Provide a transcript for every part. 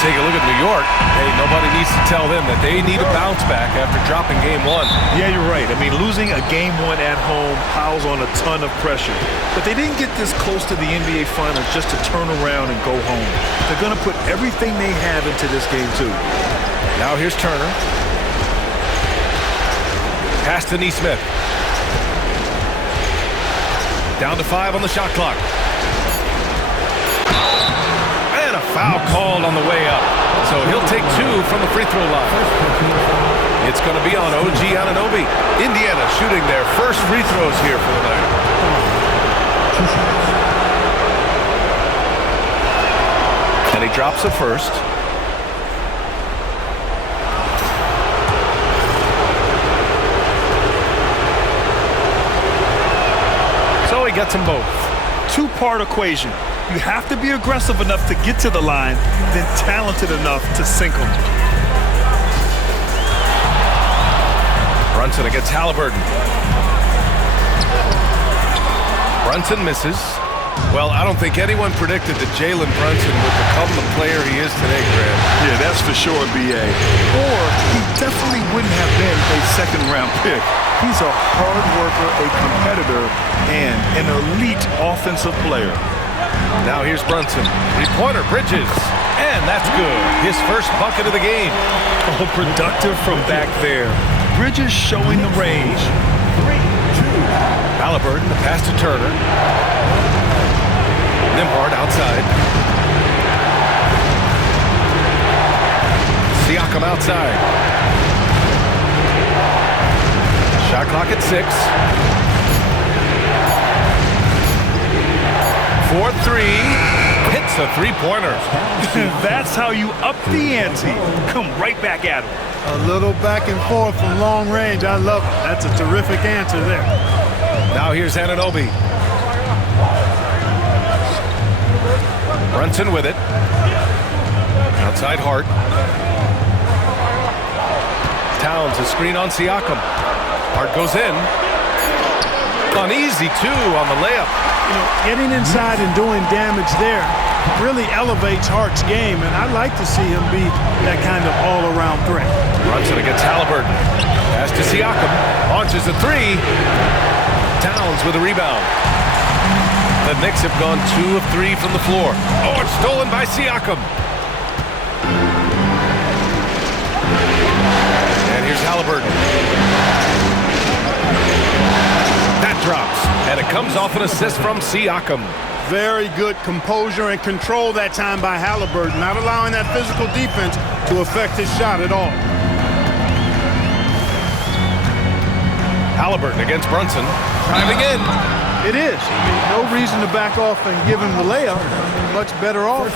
take a look at New York. Hey, nobody needs to tell them that they need a bounce back after dropping game one. Yeah, you're right. I mean, losing a game one at home piles on a ton of pressure. But they didn't get this close to the NBA Finals just to turn around and go home. They're going to put everything they have into this game, too. Now here's Turner. Pass to Nesmith. Down to 5 on the shot clock. And a foul called on the way up. So he'll take 2 from the free throw line. It's going to be on OG Anunoby. Indiana shooting their first free throws here for the night. And he drops the first. So he gets them both. Two-part equation. You have to be aggressive enough to get to the line, then talented enough to sink them. Brunson against Halliburton. Brunson misses. Well, I don't think anyone predicted that Jalen Brunson would become the player he is today, Graham. Yeah, that's for sure, B.A. Or he definitely wouldn't have been a second-round pick. He's a hard worker, a competitor, and an elite offensive player. Now here's Brunson. Three-pointer, Bridges. And that's good. His first bucket of the game. Oh, productive from back there. Bridges showing the range. Halliburton, the pass to Turner. Nembhard outside. Siakam outside. Shot clock at 6. 4-3. Hits a three-pointer. That's how you up the ante. Come right back at him. A little back and forth from long range. I love it. That's a terrific answer there. Now here's Anunoby. Brunson with it. Outside Hart. Towns a screen on Siakam. Hart goes in. Uneasy, too, on the layup. You know, getting inside and doing damage there really elevates Hart's game, and I'd like to see him be that kind of all-around threat. Brunson against Halliburton. Pass to Siakam. Launches a 3. Towns with a rebound. The Knicks have gone 2 of 3 from the floor. Oh, it's stolen by Siakam. And here's Halliburton. That drops, and it comes off an assist from Siakam. Very good composure and control that time by Halliburton, not allowing that physical defense to affect his shot at all. Halliburton against Brunson. Driving in. It is. No reason to back off and give him the layup. Much better off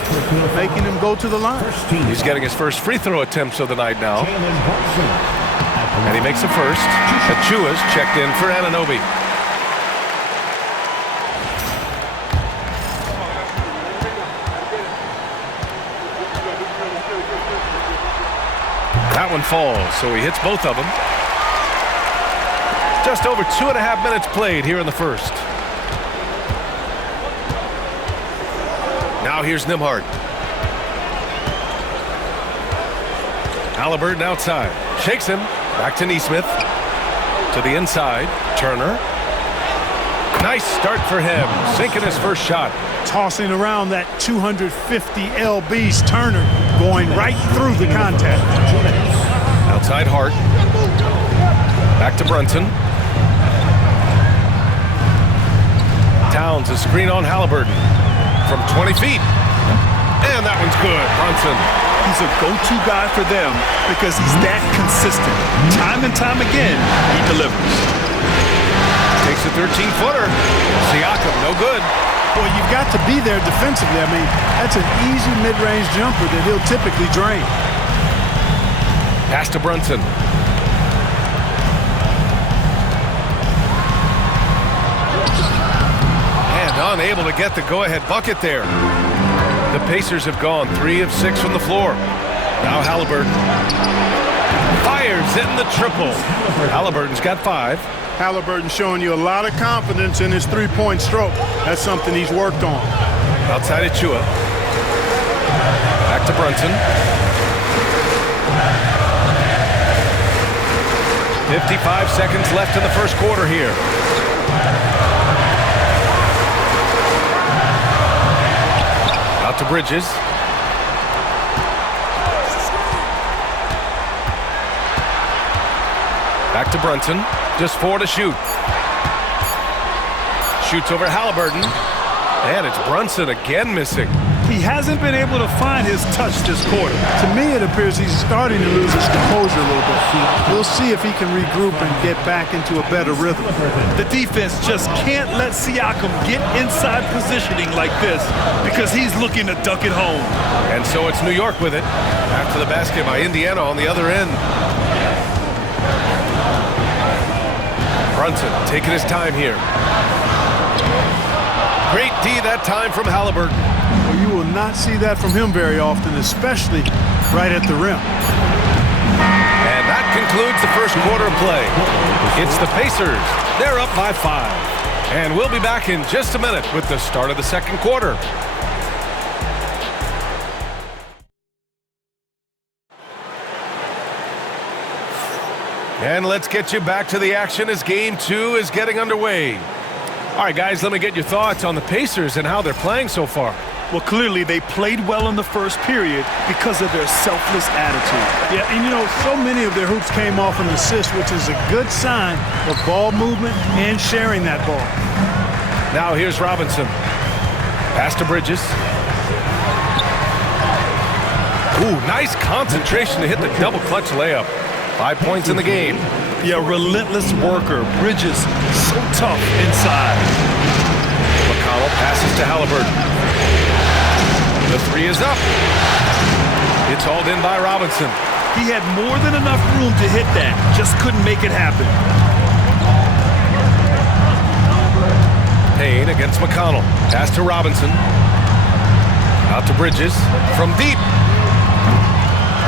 making him go to the line. He's getting his first free throw attempts of the night now. And he makes the first. Achua's checked in for Anunoby. That one falls, so he hits both of them. Just over 2.5 minutes played here in the first. Now here's Nembhard. Halliburton outside. Shakes him. Back to Nesmith. To the inside. Turner. Nice start for him. Sinking his first shot. Tossing around that 250 lb's Turner, going right through the contact. Outside Hart. Back to Brunson. Towns a screen on Halliburton from 20 feet. And that one's good. Brunson. He's a go-to guy for them because he's that consistent. Time and time again, he delivers. Takes a 13-footer. Siakam, no good. Boy, you've got to be there defensively. I mean, that's an easy mid-range jumper that he'll typically drain. Pass to Brunson. And unable to get the go-ahead bucket there. The Pacers have gone 3 of 6 from the floor. Now Halliburton fires in the triple. Halliburton's got 5. Halliburton showing you a lot of confidence in his three-point stroke. That's something he's worked on. Outside Achua. Back Back to Brunson. 55 seconds left in the first quarter here. Out to Bridges. Back to Brunson. Just 4 to shoot. Shoots over Halliburton. And it's Brunson again missing. He hasn't been able to find his touch this quarter. To me, it appears he's starting to lose his composure a little bit. We'll see if he can regroup and get back into a better rhythm. The defense just can't let Siakam get inside positioning like this because he's looking to duck it home. And so it's New York with it. After the basket by Indiana on the other end. Brunson taking his time here. Great D that time from Halliburton. Well, you will not see that from him very often, especially right at the rim. And that concludes the first quarter of play. It's the Pacers. They're up by 5. And we'll be back in just a minute with the start of the second quarter. And let's get you back to the action as Game 2 is getting underway. All right, guys, let me get your thoughts on the Pacers and how they're playing so far. Well, clearly they played well in the first period because of their selfless attitude. Yeah, and you know, so many of their hoops came off an assist, which is a good sign of ball movement and sharing that ball. Now here's Robinson. Pass to Bridges. Ooh, nice concentration to hit the double clutch layup. 5 points in the game. Yeah, relentless worker. Bridges, so tough inside. McConnell passes to Halliburton. The 3 is up. It's hauled in by Robinson. He had more than enough room to hit that. Just couldn't make it happen. Payne against McConnell. Pass to Robinson. Out to Bridges. From deep.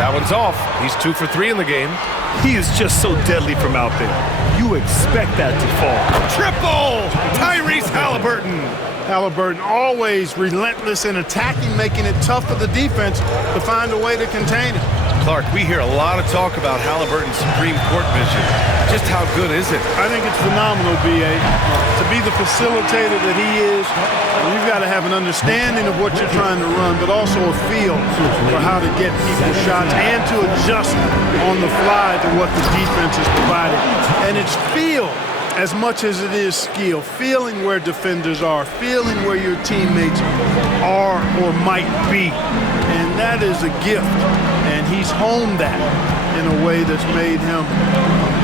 That one's off. He's 2 for 3 in the game. He is just so deadly from out there. You expect that to fall. Triple! Tyrese Halliburton. Halliburton always relentless in attacking, making it tough for the defense to find a way to contain it. Clark, we hear a lot of talk about Halliburton's supreme court vision. Just how good is it? I think it's phenomenal, B.A. To be the facilitator that he is, you've got to have an understanding of what you're trying to run, but also a feel for how to get people shots and to adjust on the fly to what the defense is providing. And it's feel as much as it is skill, feeling where defenders are, feeling where your teammates are or might be. And that is a gift. And he's honed that in a way that's made him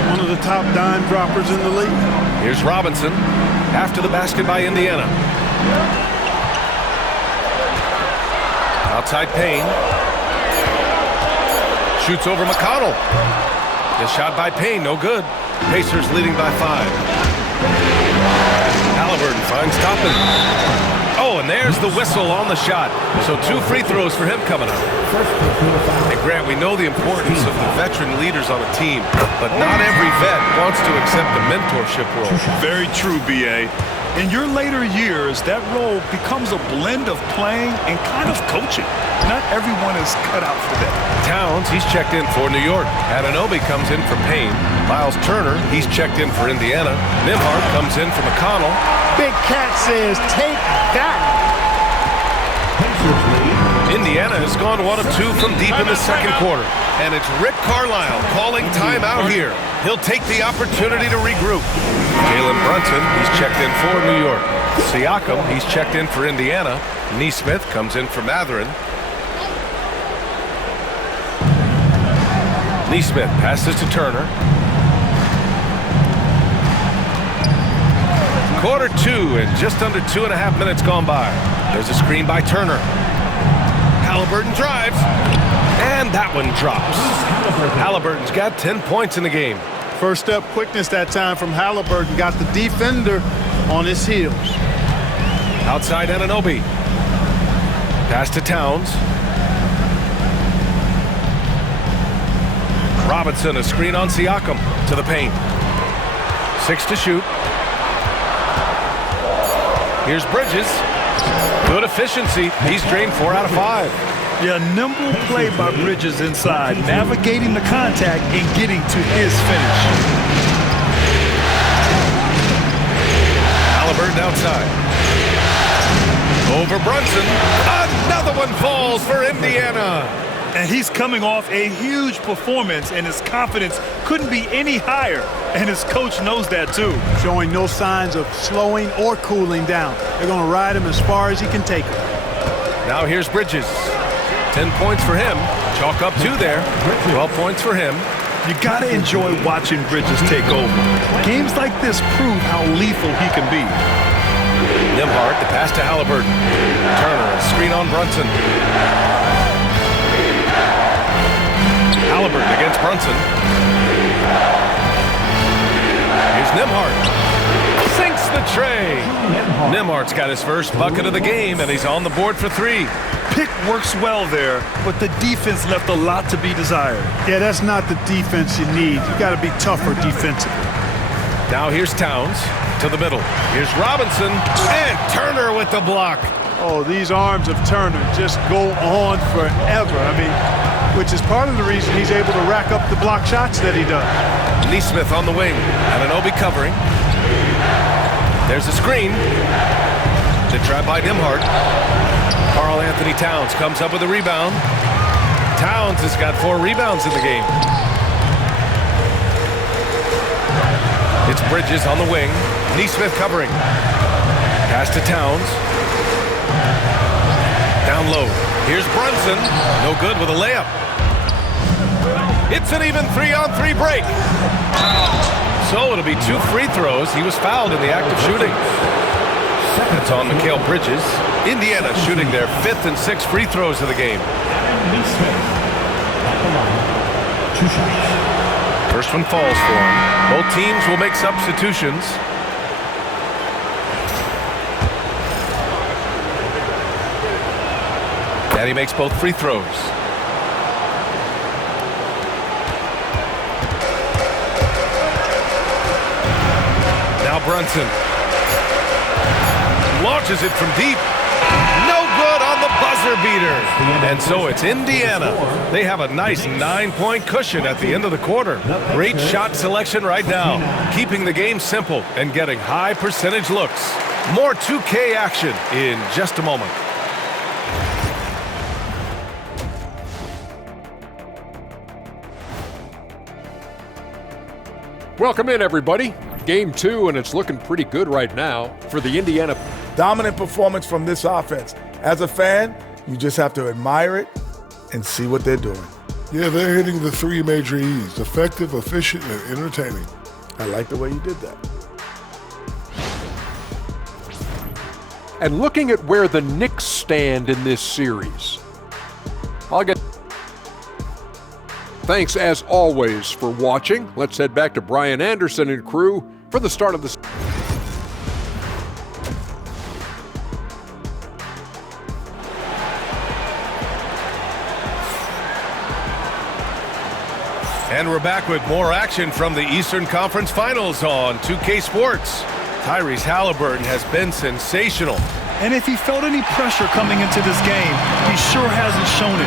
one of the top dime droppers in the league. Here's Robinson after the basket by Indiana. Outside Payne. Shoots over McConnell. The shot by Payne, no good. Pacers leading by 5. Halliburton finds Toppin. Oh, and there's the whistle on the shot. So 2 free throws for him coming up. And Grant, we know the importance of the veteran leaders on a team, but not every vet wants to accept the mentorship role. Very true, B.A. In your later years, that role becomes a blend of playing and kind of coaching. Not everyone is cut out for that. Towns, he's checked in for New York. Anunoby comes in for Payne. Miles Turner, he's checked in for Indiana. Nembhard comes in for McConnell. Big Cat says, take that. Indiana has gone 1 of 2 from deep in the second quarter. And it's Rick Carlisle calling timeout here. He'll take the opportunity to regroup. Jalen Brunson, he's checked in for New York. Siakam, he's checked in for Indiana. Nesmith comes in for Matherin. Nesmith passes to Turner. Quarter 2 and just under 2.5 minutes gone by. There's a screen by Turner. Halliburton drives. And that one drops. Halliburton's got 10 points in the game. First step quickness that time from Halliburton. Got the defender on his heels. Outside Anunoby. Pass to Towns. Robinson, a screen on Siakam to the paint. 6 to shoot. Here's Bridges. Good efficiency. He's drained 4 out of 5. Yeah, nimble play by Bridges inside, navigating the contact and getting to his finish. Halliburton outside. Over Brunson. Another one falls for Indiana. And he's coming off a huge performance, and his confidence couldn't be any higher. And his coach knows that too. Showing no signs of slowing or cooling down. They're going to ride him as far as he can take him. Now here's Bridges. 10 points for him. Chalk up 2 there. 12 points for him. You got to enjoy watching Bridges take over. Games like this prove how lethal he can be. Nembhard, the pass to Halliburton. Turner, a screen on Brunson. Halliburton against Brunson. Here's Nembhard. Sinks the tray. Nembhard's got his first bucket of the game, and he's on the board for 3. Pick works well there, but the defense left a lot to be desired. Yeah, that's not the defense you need. You got to be tougher defensively. Now here's Towns to the middle. Here's Robinson, and Turner with the block. Oh, these arms of Turner just go on forever. I mean, which is part of the reason he's able to rack up the block shots that he does. Nesmith on the wing, Anunoby covering. There's a screen. The trap by Nembhard. Karl Anthony Towns comes up with a rebound. Towns has got 4 rebounds in the game. It's Bridges on the wing. Nesmith covering. Pass to Towns. Down low. Here's Brunson. No good with a layup. It's an even 3-on-3 break. So it'll be 2 free throws. He was fouled in the act of shooting. That's on Mikal Bridges. Indiana shooting their 5th and 6th free throws of the game. First one falls for him. Both teams will make substitutions. And he makes both free throws. Now Brunson launches it from deep. No good on the buzzer beater. And so it's Indiana. They have a nice 9-point cushion at the end of the quarter. Great shot selection right now, keeping the game simple and getting high percentage looks. More 2K action in just a moment. Welcome in, everybody. Game 2, and it's looking pretty good right now for the Indiana. Dominant performance from this offense. As a fan, you just have to admire it and see what they're doing. Yeah, they're hitting the 3 major E's: effective, efficient, and entertaining. I like the way you did that. And looking at where the Knicks stand in this series, thanks as always for watching. Let's head back to Brian Anderson and crew for the start of the And we're back with more action from the Eastern Conference Finals on 2K Sports. Tyrese Halliburton has been sensational. And if he felt any pressure coming into this game, he sure hasn't shown it.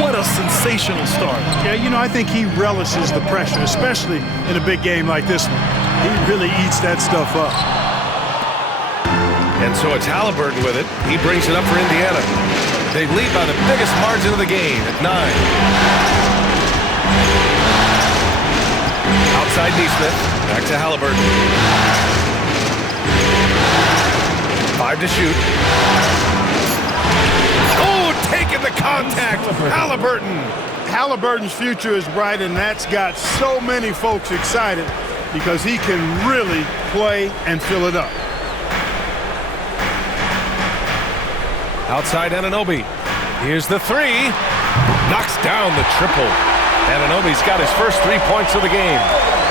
What a sensational start. Yeah, you know, I think he relishes the pressure, especially in a big game like this one. He really eats that stuff up. And so it's Halliburton with it. He brings it up for Indiana. They lead by the biggest margin of the game at 9. Outside Nesmith, back to Halliburton. 5 to shoot. Oh, taking the contact, Halliburton. Halliburton's future is bright, and that's got so many folks excited because he can really play and fill it up. Outside Anunoby. Here's the 3. Knocks down the triple. Anunoby's got his first 3 points of the game.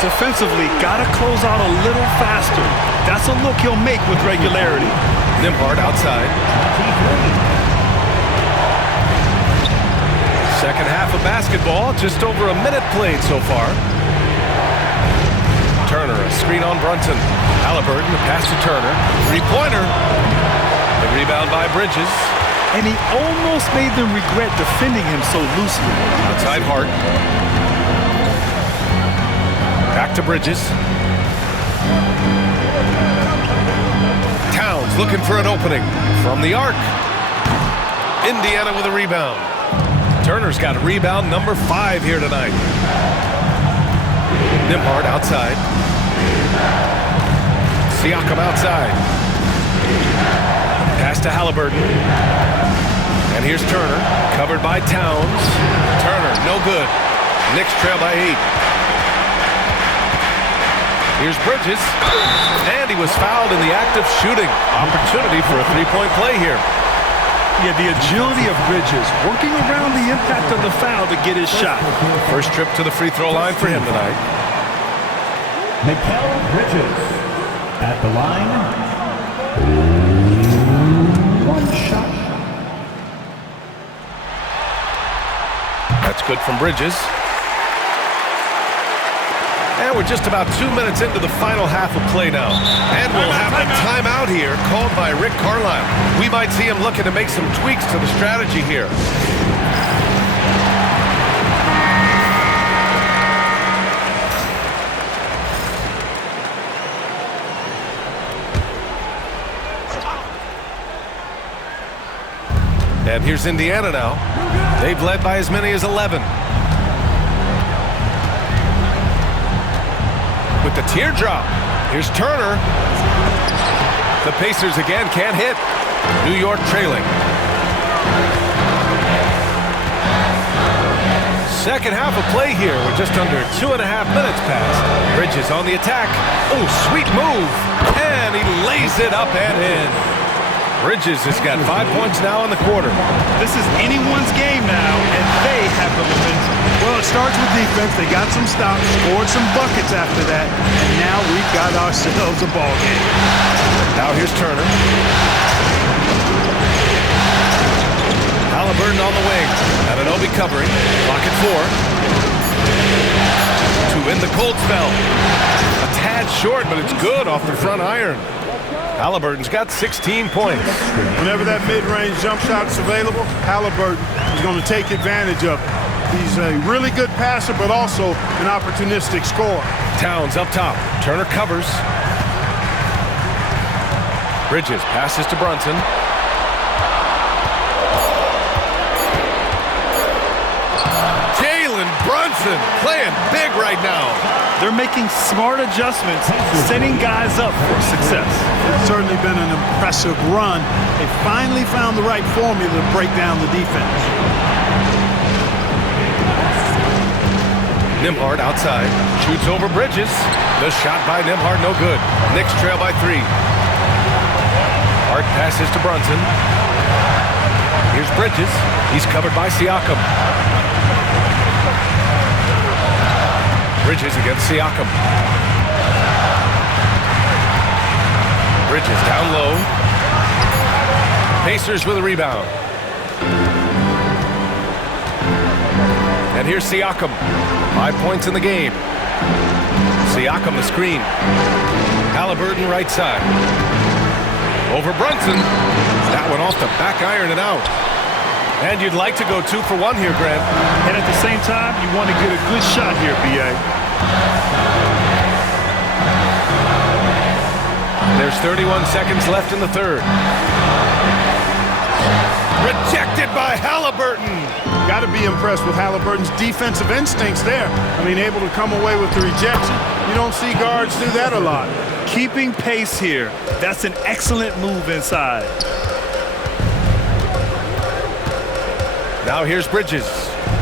Defensively, gotta close out a little faster. That's a look he'll make with regularity. Nembhard outside. Second half of basketball, just over a minute played so far. Turner, a screen on Brunson. Halliburton, the pass to Turner. 3-pointer. The rebound by Bridges. and he almost made them regret defending him so loosely. Outside Hart. Back to Bridges. Towns looking for an opening from the arc. Indiana with a rebound. Turner's got a rebound number 5 here tonight. Nembhard outside. Siakam outside. Pass to Halliburton. And here's Turner, covered by Towns. Turner, no good. Knicks trail by 8. Here's Bridges. And he was fouled in the act of shooting. Opportunity for a three-point play here. Yeah, the agility of Bridges, working around the impact of the foul to get his shot. First trip to the free throw line for him tonight. Mikal Bridges at the line. One shot. That's good from Bridges. And we're just about 2 minutes into the final half of play now. And we'll have a timeout here called by Rick Carlisle. We might see him looking to make some tweaks to the strategy here. And here's Indiana now. They've led by as many as 11. With the teardrop. Here's Turner. The Pacers again can't hit. New York trailing. Second half of play here. We're just under 2.5 minutes past. Bridges on the attack. Oh, sweet move. And he lays it up and in. Bridges has got 5 points now in the quarter. This is anyone's game now, and they have the momentum. Well, it starts with defense. They got some stops, scored some buckets after that, and now we've got ourselves a ball game. Now here's Turner. Halliburton on the wing. Anunoby covering. Clock at 4. To end the cold spell. A tad short, but it's good off the front iron. Halliburton's got 16 points. Whenever that mid-range jump shot is available, Halliburton is going to take advantage of it. He's a really good passer, but also an opportunistic scorer. Towns up top. Turner covers. Bridges passes to Brunson. Jalen Brunson playing big right now. They're making smart adjustments, setting guys up for success. It's certainly been an impressive run. They finally found the right formula to break down the defense. Nembhard outside, shoots over Bridges. The shot by Nembhard, no good. Knicks trail by 3. Hart passes to Brunson. Here's Bridges. He's covered by Siakam. Bridges against Siakam. Bridges down low. Pacers with a rebound. And here's Siakam. 5 points in the game. Siakam the screen. Halliburton right side. Over Brunson. That one off the back iron and out. And you'd like to go 2 for 1 here, Grant. And at the same time, you want to get a good shot here, B.A. There's 31 seconds left in the third. Rejected by Halliburton. Got to be impressed with Halliburton's defensive instincts there. I mean, able to come away with the rejection. You don't see guards do that a lot. Keeping pace here. That's an excellent move inside. Now here's Bridges.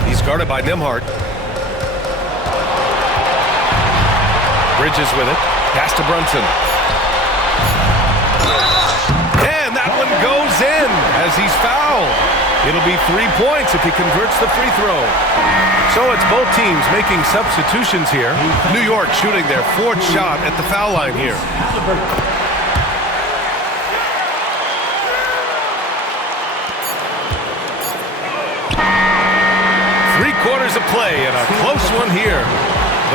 He's guarded by Nembhard. Bridges with it. Pass to Brunson. And that one goes in as he's fouled. It'll be 3 points if he converts the free throw. So it's both teams making substitutions here. New York shooting their 4th shot at the foul line here. 3 quarters of play and a close one here.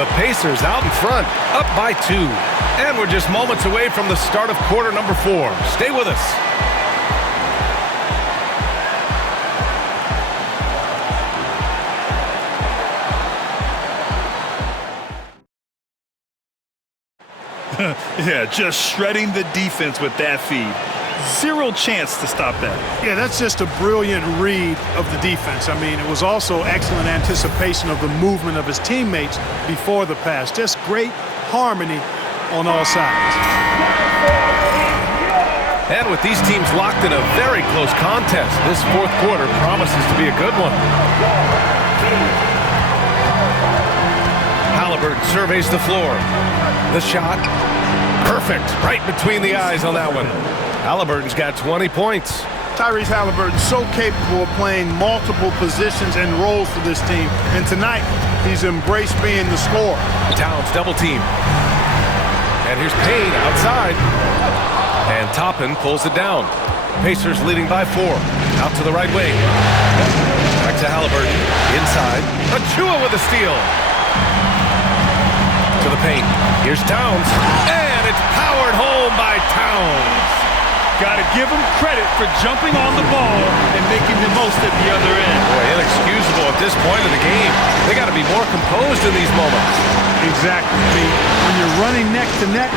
The Pacers out in front, up by 2. And we're just moments away from the start of quarter number 4. Stay with us. Yeah, just shredding the defense with that feed. Zero chance to stop that. Yeah, that's just a brilliant read of the defense. I mean, it was also excellent anticipation of the movement of his teammates before the pass. Just great harmony on all sides. And with these teams locked in a very close contest, this fourth quarter promises to be a good one. Halliburton surveys the floor. The shot, perfect, right between the eyes on that one. Halliburton's got 20 points. Tyrese Halliburton so capable of playing multiple positions and roles for this team. And tonight, he's embraced being the scorer. Towns double team. And here's Payne outside. And Toppin pulls it down. Pacers leading by 4. Out to the right wing. Back to Halliburton. Inside. Achua with a steal. To the paint. Here's Towns. And it's powered home by Towns. Got to give him credit for jumping on the ball and making the most at the other end. Boy, inexcusable at this point in the game. They got to be more composed in these moments. Exactly, Pete. When you're running neck to neck,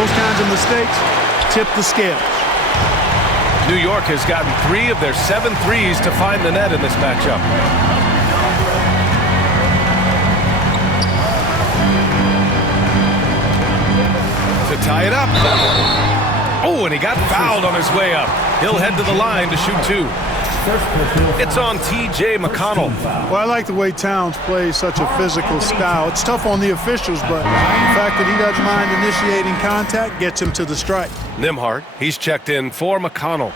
those kinds of mistakes tip the scales. New York has gotten 3 of their 7 threes to find the net in this matchup. To tie it up. Oh, and he got fouled on his way up. He'll head to the line to shoot 2. It's on T.J. McConnell. Well, I like the way Towns plays such a physical style. It's tough on the officials, but the fact that he doesn't mind initiating contact gets him to the strike. Nembhard, he's checked in for McConnell.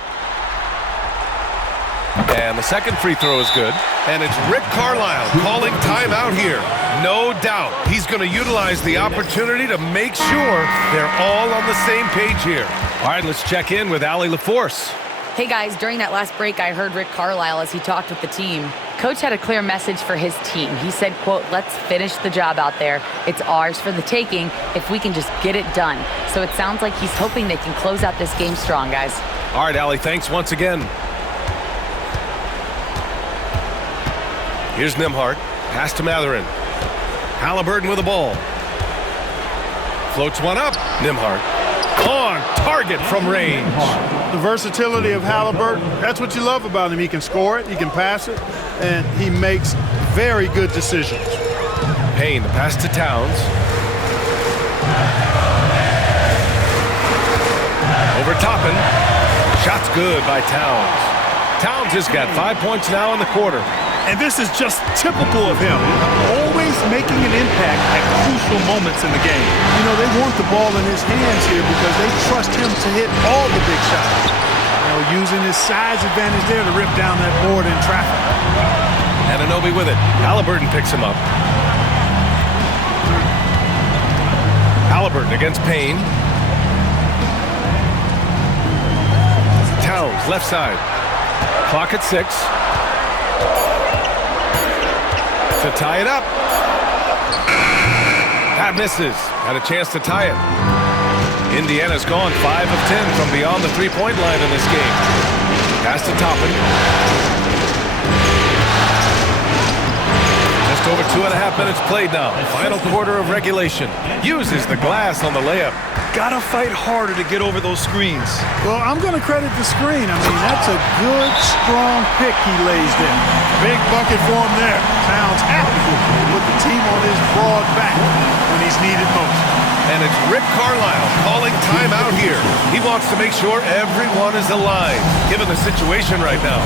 And the second free throw is good. And it's Rick Carlisle calling timeout here. No doubt he's going to utilize the opportunity to make sure they're all on the same page here. All right, let's check in with Allie LaForce. Hey guys, during that last break, I heard Rick Carlisle as he talked with the team. Coach had a clear message for his team. He said, quote, "Let's finish the job out there. It's ours for the taking if we can just get it done." So it sounds like he's hoping they can close out this game strong, guys. All right, Allie, thanks once again. Here's Nembhard. Pass to Matherin. Halliburton with the ball. Floats one up. Nembhard. On target from range. The versatility of Halliburton, that's what you love about him. He can score it, he can pass it, and he makes very good decisions. Payne, the pass to Towns. Over Toppin. Shot's good by Towns. Towns has got 5 points now in the quarter. And this is just typical of him. Always making an impact at crucial moments in the game. You know, they want the ball in his hands here because they trust him to hit all the big shots. You know, using his size advantage there to rip down that board in traffic. Anunoby with it. Halliburton picks him up. Halliburton against Payne. Towns, left side. Clock at 6. To tie it up. That misses. Had a chance to tie it. Indiana's gone 5 of 10 from beyond the three-point line in this game. Pass to Toppin. Just over 2.5 minutes played now. Final quarter of regulation. Uses the glass on the layup. Gotta fight harder to get over those screens. Well, I'm going to credit the screen. I mean, that's a good, strong pick he lays there. Big bucket for him there. Towns happy to put the team on his broad back when he's needed most. And it's Rick Carlisle calling timeout here. He wants to make sure everyone is aligned, given the situation right now.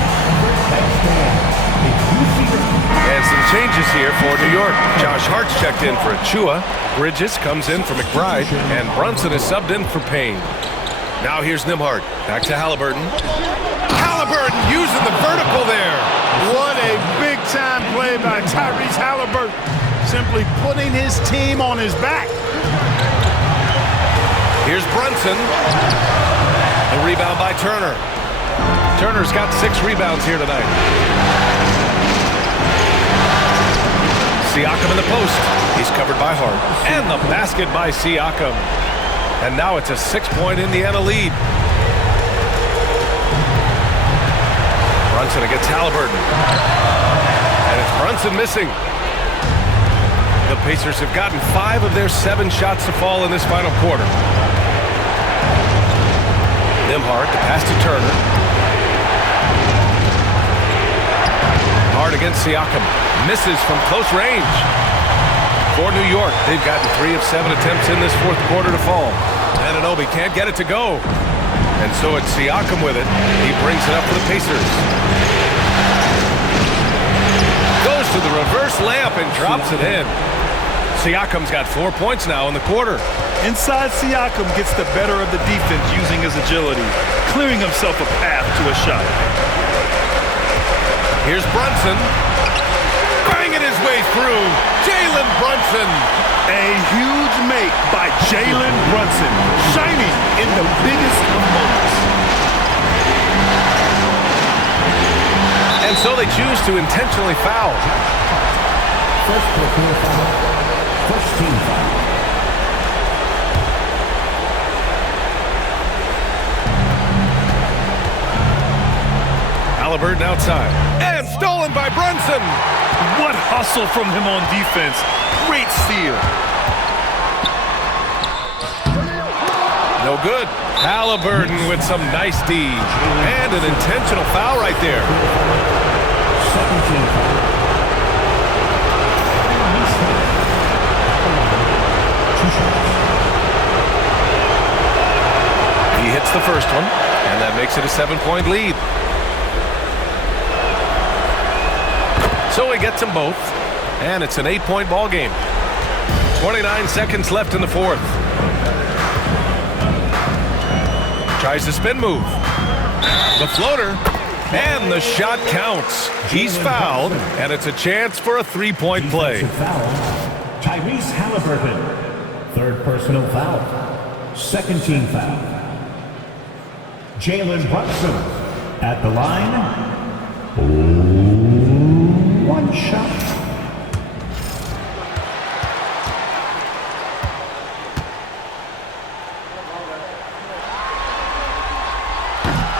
And some changes here for New York. Josh Hart's checked in for Achua. Bridges comes in for McBride. And Brunson is subbed in for Payne. Now here's Nembhard. Back to Halliburton. Halliburton using the vertical there. What a big-time play by Tyrese Halliburton. Simply putting his team on his back. Here's Brunson. The rebound by Turner. Turner's got 6 rebounds here tonight. Siakam in the post. He's covered by Hart. And the basket by Siakam. And now it's a 6-point Indiana lead. Brunson against Halliburton. And it's Brunson missing. The Pacers have gotten 5 of their 7 shots to fall in this final quarter. Nimhart, the pass to Turner. Hard against Siakam. Misses from close range. For New York, they've gotten 3 of 7 attempts in this fourth quarter to fall. Anunoby can't get it to go. And so it's Siakam with it. He brings it up for the Pacers. Goes to the reverse layup and drops it in. Siakam's got 4 points now in the quarter. Inside, Siakam gets the better of the defense using his agility, clearing himself a path to a shot. Here's Brunson. Banging his way through. Jalen Brunson. A huge make by Jalen Brunson, shining in the biggest of moments. And so they choose to intentionally foul. First personal foul. First team foul. Halliburton outside. And stolen by Brunson. What hustle from him on defense. Great steal. No good. Halliburton with some nice D. And an intentional foul right there. Second team foul. He hits the first one, and that makes it a 7-point lead. So he gets them both, and it's an 8-point ball game. 29 seconds left in the fourth. Tries the spin move. The floater, and the shot counts. He's fouled, and it's a chance for a 3-point play. Tyrese Halliburton. Third personal foul. Second team foul. Jalen Brunson at the line. One shot.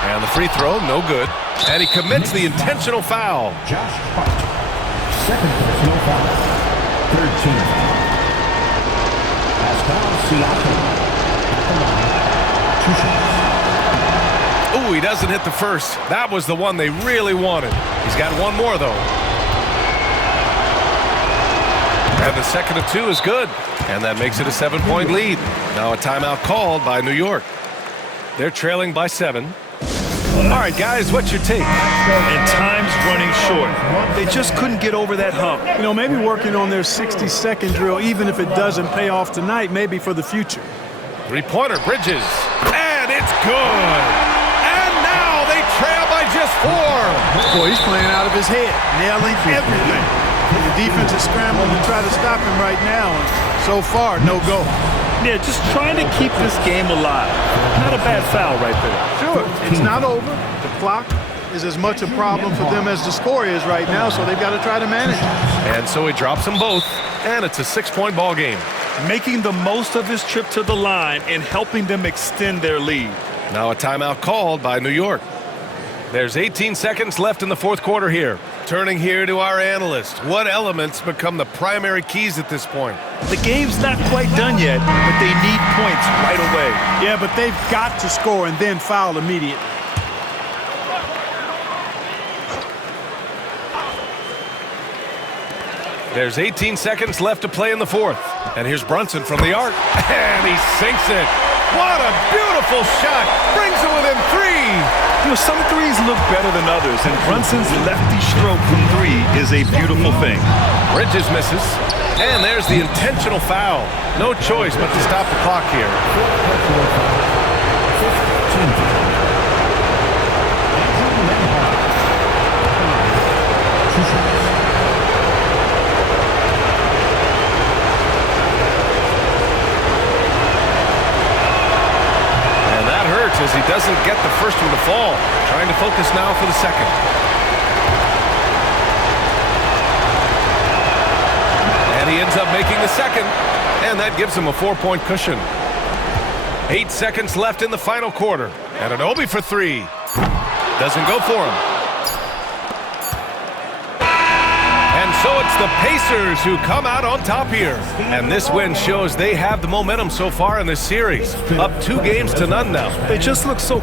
And the free throw, no good. And he commits the intentional foul. Josh Hart. Second personal foul. Third team foul. Pascal Siakam at the line. 2 shots. Ooh, he doesn't hit the first. That was the one they really wanted. He's got one more, though. And the second of 2 is good. And that makes it a 7-point lead. Now a timeout called by New York. They're trailing by 7. All right, guys, what's your take? And time's running short. They just couldn't get over that hump. You know, maybe working on their 60-second drill, even if it doesn't pay off tonight, maybe for the future. Three-pointer, Bridges. And it's good. And now they trail by just 4. Boy, he's playing out of his head, nailing everything. The defense is scrambling to try to stop him right now, and so far, no go. Yeah, just trying to keep this game alive. Not a bad foul right there. Sure, it's not over. The clock is as much a problem for them as the score is right now, so they've got to try to manage it. And so he drops them both, and it's a 6-point ball game. Making the most of his trip to the line and helping them extend their lead. Now a timeout called by New York. There's 18 seconds left in the fourth quarter here. Turning here to our analyst. What elements become the primary keys at this point? The game's not quite done yet, but they need points right away. Yeah, but they've got to score and then foul immediately. There's 18 seconds left to play in the fourth. And here's Brunson from the arc. And he sinks it. What a beautiful shot. Brings it within 3. You know, some threes look better than others, and Brunson's lefty stroke from 3 is a beautiful thing. Bridges misses. And there's the intentional foul. No choice but to stop the clock here. As he doesn't get the first one to fall. Trying to focus now for the second. And he ends up making the second. And that gives him a 4-point cushion. 8 seconds left in the final quarter. And Anunoby for 3. Doesn't go for him. And So it's the Pacers who come out on top here. And this win shows they have the momentum so far in this series. Up 2 games to none now. They just look so